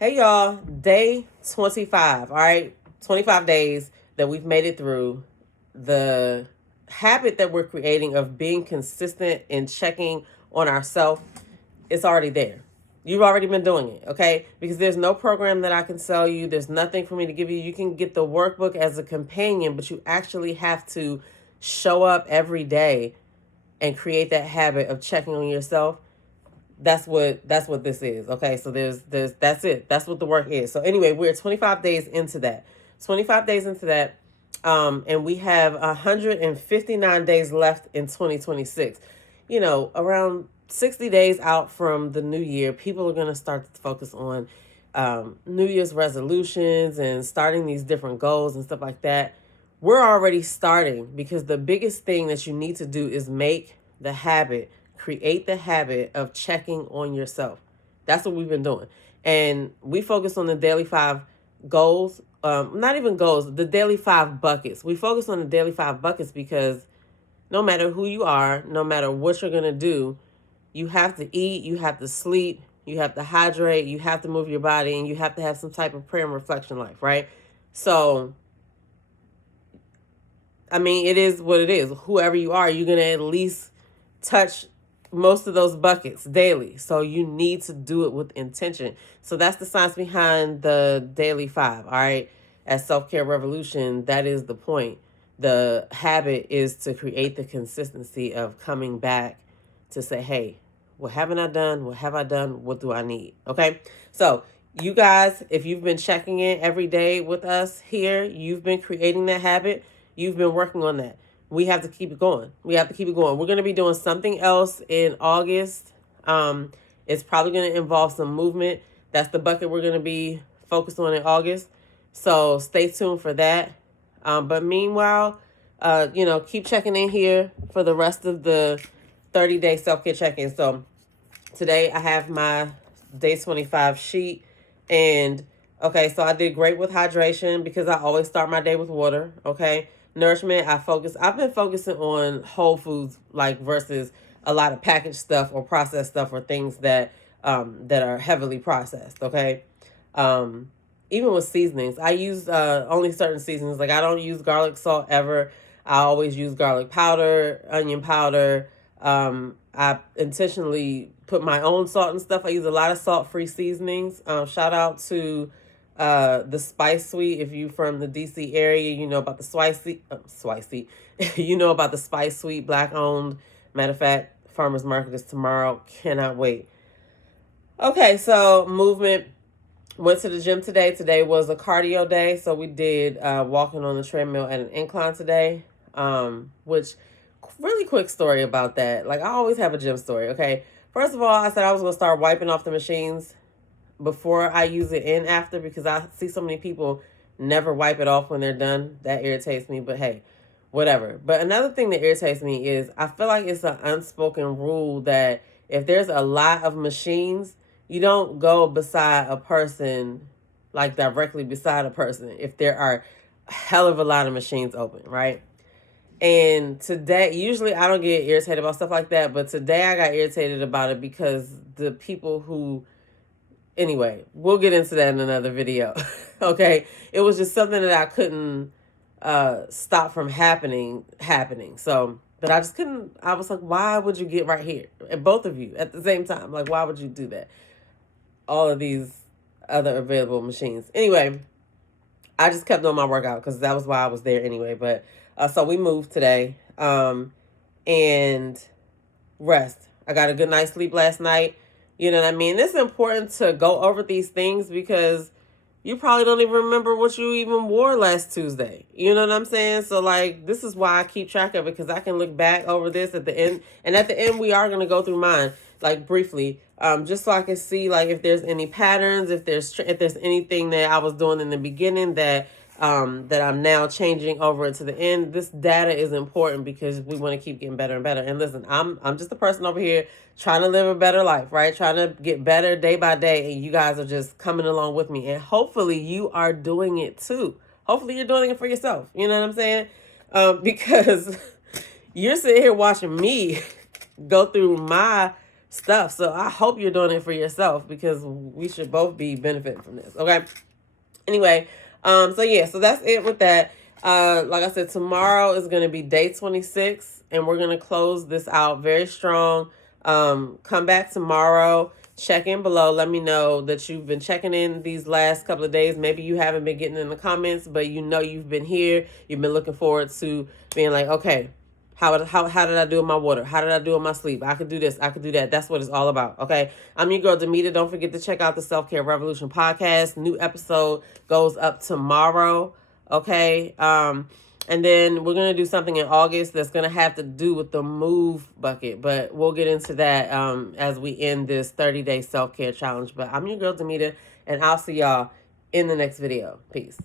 Hey y'all, day 25, all right? 25 days that we've made it through. The habit that we're creating of being consistent in checking on ourselves, it's already there. You've already been doing it, okay? Because there's no program that I can sell you. There's nothing for me to give you. You can get the workbook as a companion, but you actually have to show up every day and create that habit of checking on yourself. That's what this is. Okay, so there's that's it. That's what the work is. So anyway, we're 25 days into that. 25 days into that. And we have 159 days left in 2026. Around 60 days out from the new year, people are going to start to focus on New Year's resolutions and starting these different goals and stuff like that. We're already starting because the biggest thing that you need to do is create the habit of checking on yourself. That's what we've been doing. And we focus on the daily five goals, not even goals, the daily five buckets. We focus on the daily five buckets because no matter who you are, no matter what you're going to do, you have to eat, you have to sleep, you have to hydrate, you have to move your body, and you have to have some type of prayer and reflection life, right? So, I mean, it is what it is. Whoever you are, you're going to at least touch most of those buckets daily. So you need to do it with intention. So that's the science behind the daily five. All right. At Self Care Revolution, that is the point. The habit is to create the consistency of coming back to say, hey, what haven't I done? What have I done? What do I need? Okay. So you guys, if you've been checking in every day with us here, you've been creating that habit. You've been working on that. We have to keep it going. We have to keep it going. We're going to be doing something else in August. It's probably going to involve some movement. That's the bucket we're going to be focused on in August. So stay tuned for that. But meanwhile, keep checking in here for the rest of the 30-day self-care check-in. So today I have my day 25 sheet. And, okay, so I did great with hydration because I always start my day with water, okay? Nourishment, I've been focusing on whole foods, like, versus a lot of packaged stuff or processed stuff or things that are heavily processed, okay? Even with seasonings, I use only certain seasonings. Like, I don't use garlic salt ever. I always use garlic powder, onion powder. I intentionally put my own salt and stuff. I use a lot of salt-free seasonings. Shout out to the Spice Suite. If you from the DC area, you know about the Spicy. You know about the Spice Suite, black owned. Matter of fact, farmers market is tomorrow. Cannot wait. Okay, so movement. Went to the gym today. Today was a cardio day, so we did walking on the treadmill at an incline today. Which really quick story about that. Like, I always have a gym story. Okay, first of all, I said I was gonna start wiping off the machines before I use it and after, because I see so many people never wipe it off when they're done. That irritates me, but hey, whatever. But another thing that irritates me is I feel like it's an unspoken rule that if there's a lot of machines, you don't go beside a person, like directly beside a person, if there are a hell of a lot of machines open, right? And today, usually I don't get irritated about stuff like that, but today I got irritated about it because the people who, anyway, we'll get into that in another video. Okay, it was just something that I couldn't stop from happening. So, but I just couldn't. I was like, why would you get right here, and both of you at the same time? Like, why would you do that? All of these other available machines. Anyway, I just kept doing my workout because that was why I was there anyway. But so we moved today, and rest. I got a good night's sleep last night. You know what I mean? It's important to go over these things because you probably don't even remember what you even wore last Tuesday. You know what I'm saying? So, like, this is why I keep track of it, because I can look back over this at the end. And at the end, we are going to go through mine, like, briefly, just so I can see, like, if there's any patterns, if there's anything that I was doing in the beginning that I'm now changing over to the end. This data is important because we want to keep getting better and better. And listen, I'm just a person over here trying to live a better life, right? Trying to get better day by day. And you guys are just coming along with me. And hopefully you are doing it too. Hopefully you're doing it for yourself. You know what I'm saying? Because you're sitting here watching me go through my stuff. So I hope you're doing it for yourself, because we should both be benefiting from this. Okay. Anyway, so yeah, so that's it with that. Like I said, tomorrow is going to be day 26, and we're going to close this out very strong. Come back tomorrow, check in below. Let me know that you've been checking in these last couple of days. Maybe you haven't been getting in the comments, but you know you've been here. You've been looking forward to being like, okay, how did I do with my water? How did I do with my sleep? I could do this. I could do that. That's what it's all about. Okay. I'm your girl, Demita. Don't forget to check out the Self-Care Revolution podcast. New episode goes up tomorrow. Okay. And then we're going to do something in August that's going to have to do with the move bucket, but we'll get into that as we end this 30-day self-care challenge. But I'm your girl, Demita, and I'll see y'all in the next video. Peace.